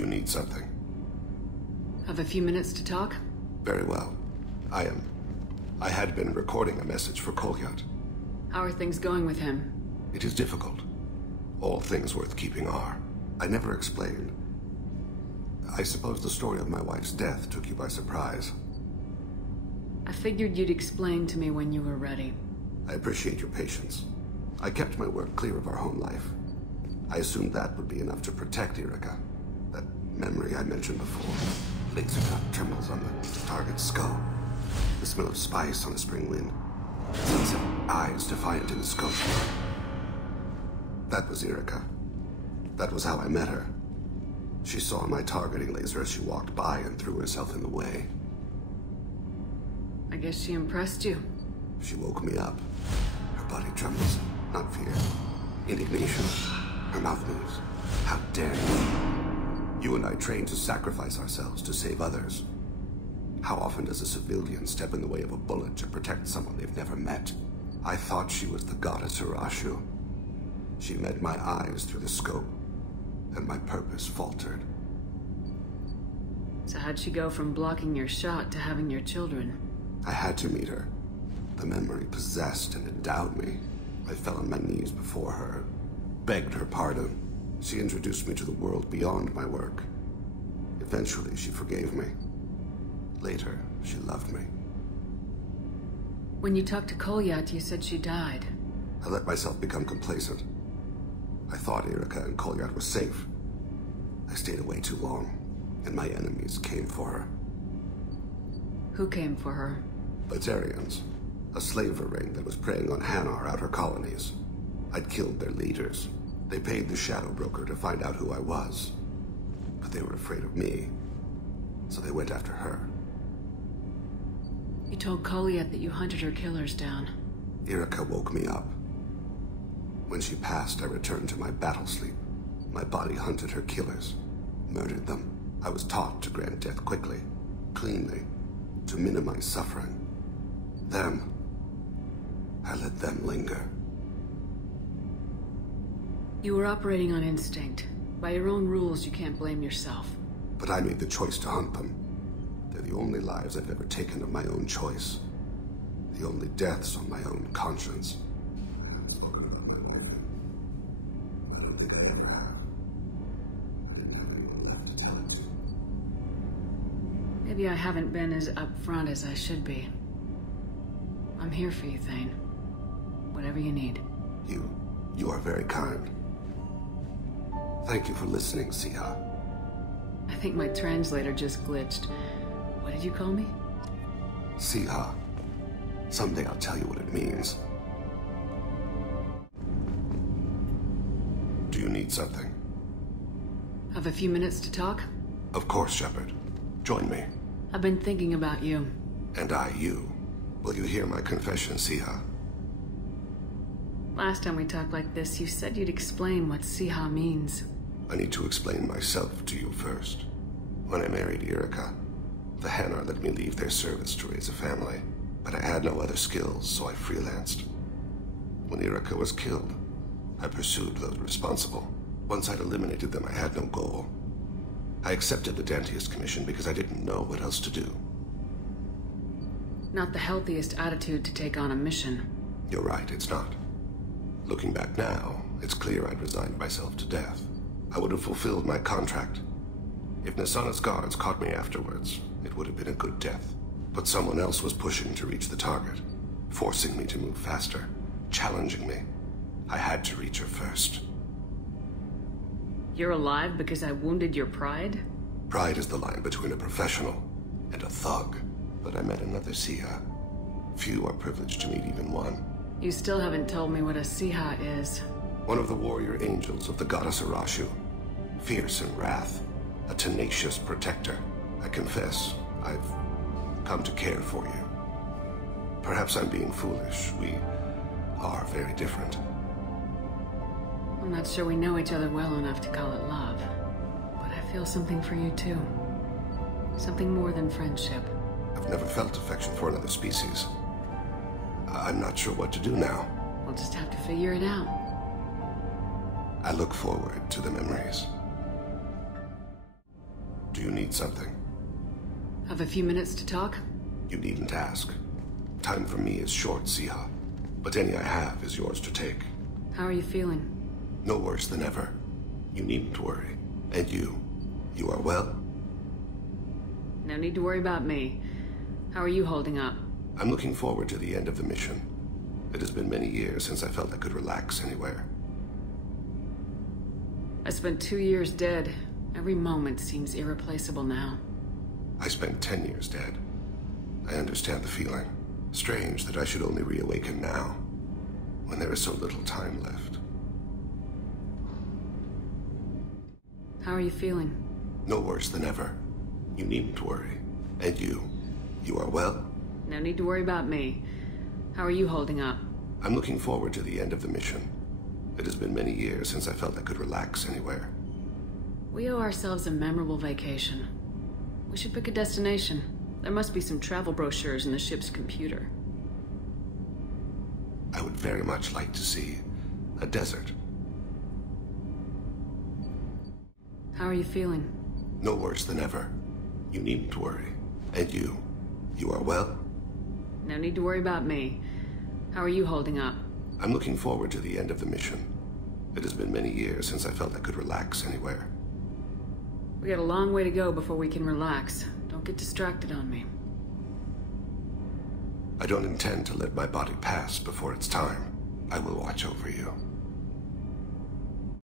you need something? Have a few minutes to talk? Very well. I had been recording a message for Kolyat. How are things going with him? It is difficult. All things worth keeping are. I never explained. I suppose the story of my wife's death took you by surprise. I figured you'd explain to me when you were ready. I appreciate your patience. I kept my work clear of our home life. I assumed that would be enough to protect Erica. That memory I mentioned before. Laser cut trembles on the target's skull. The smell of spice on a spring wind. Sunset eyes defiant in the scope. That was Erica. That was how I met her. She saw my targeting laser as she walked by and threw herself in the way. I guess she impressed you. She woke me up. Her body trembles. Not fear. Indignation. Her mouth moves. How dare you? You and I trained to sacrifice ourselves to save others. How often does a civilian step in the way of a bullet to protect someone they've never met? I thought she was the goddess Urashu. She met my eyes through the scope, and my purpose faltered. So how'd she go from blocking your shot to having your children? I had to meet her. The memory possessed and endowed me. I fell on my knees before her, begged her pardon. She introduced me to the world beyond my work. Eventually, she forgave me. Later, she loved me. When you talked to Kolyat, you said she died. I let myself become complacent. I thought Erica and Kolyat were safe. I stayed away too long, and my enemies came for her. Who came for her? Batarians. A slaver ring that was preying on Hanar outer colonies. I'd killed their leaders. They paid the Shadow Broker to find out who I was. But they were afraid of me, so they went after her. You told Kolyat that you hunted her killers down. Erica woke me up. When she passed, I returned to my battle sleep. My body hunted her killers, murdered them. I was taught to grant death quickly, cleanly, to minimize suffering. Them, I let them linger. You were operating on instinct. By your own rules, you can't blame yourself. But I made the choice to hunt them. They're the only lives I've ever taken of my own choice. The only deaths on my own conscience. I haven't spoken about my wife. I don't think I ever have. I didn't have anyone left to tell it to. Maybe I haven't been as upfront as I should be. I'm here for you, Thane. Whatever you need. You are very kind. Thank you for listening, Siha. I think my translator just glitched. What did you call me? Siha. Someday I'll tell you what it means. Do you need something? Have a few minutes to talk? Of course, Shepard. Join me. I've been thinking about you. And I, you. Will you hear my confession, Siha? Last time we talked like this, you said you'd explain what Siha means. I need to explain myself to you first. When I married Erica, the Hanar let me leave their service to raise a family, but I had no other skills, so I freelanced. When Erica was killed, I pursued those responsible. Once I'd eliminated them, I had no goal. I accepted the Dantiest Commission because I didn't know what else to do. Not the healthiest attitude to take on a mission. You're right, it's not. Looking back now, it's clear I'd resigned myself to death. I would have fulfilled my contract. If Nasana's guards caught me afterwards, it would have been a good death. But someone else was pushing to reach the target, forcing me to move faster, challenging me. I had to reach her first. You're alive because I wounded your pride? Pride is the line between a professional and a thug. But I met another Siha. Few are privileged to meet even one. You still haven't told me what a Siha is. One of the warrior angels of the goddess Urashu. Fierce in wrath. A tenacious protector. I confess, I've come to care for you. Perhaps I'm being foolish. We are very different. I'm not sure we know each other well enough to call it love. But I feel something for you too. Something more than friendship. I've never felt affection for another species. I'm not sure what to do now. We'll just have to figure it out. I look forward to the memories. do you need something? Have a few minutes to talk? You needn't ask. Time for me is short, Siha. But any I have is yours to take. How are you feeling? No worse than ever. You needn't worry. And you are well? No need to worry about me. How are you holding up? I'm looking forward to the end of the mission. It has been many years since I felt I could relax anywhere. I spent 2 years dead. Every moment seems irreplaceable now. I spent 10 years dead. I understand the feeling. Strange that I should only reawaken now, when there is so little time left. How are you feeling? No worse than ever. You needn't worry. And you are well? No need to worry about me. How are you holding up? I'm looking forward to the end of the mission. It has been many years since I felt I could relax anywhere. We owe ourselves a memorable vacation. We should pick a destination. There must be some travel brochures in the ship's computer. I would very much like to see a desert. How are you feeling? No worse than ever. You needn't worry. And you are well? No need to worry about me. How are you holding up? I'm looking forward to the end of the mission. It has been many years since I felt I could relax anywhere. We got a long way to go before we can relax. Don't get distracted on me. I don't intend to let my body pass before it's time. I will watch over you.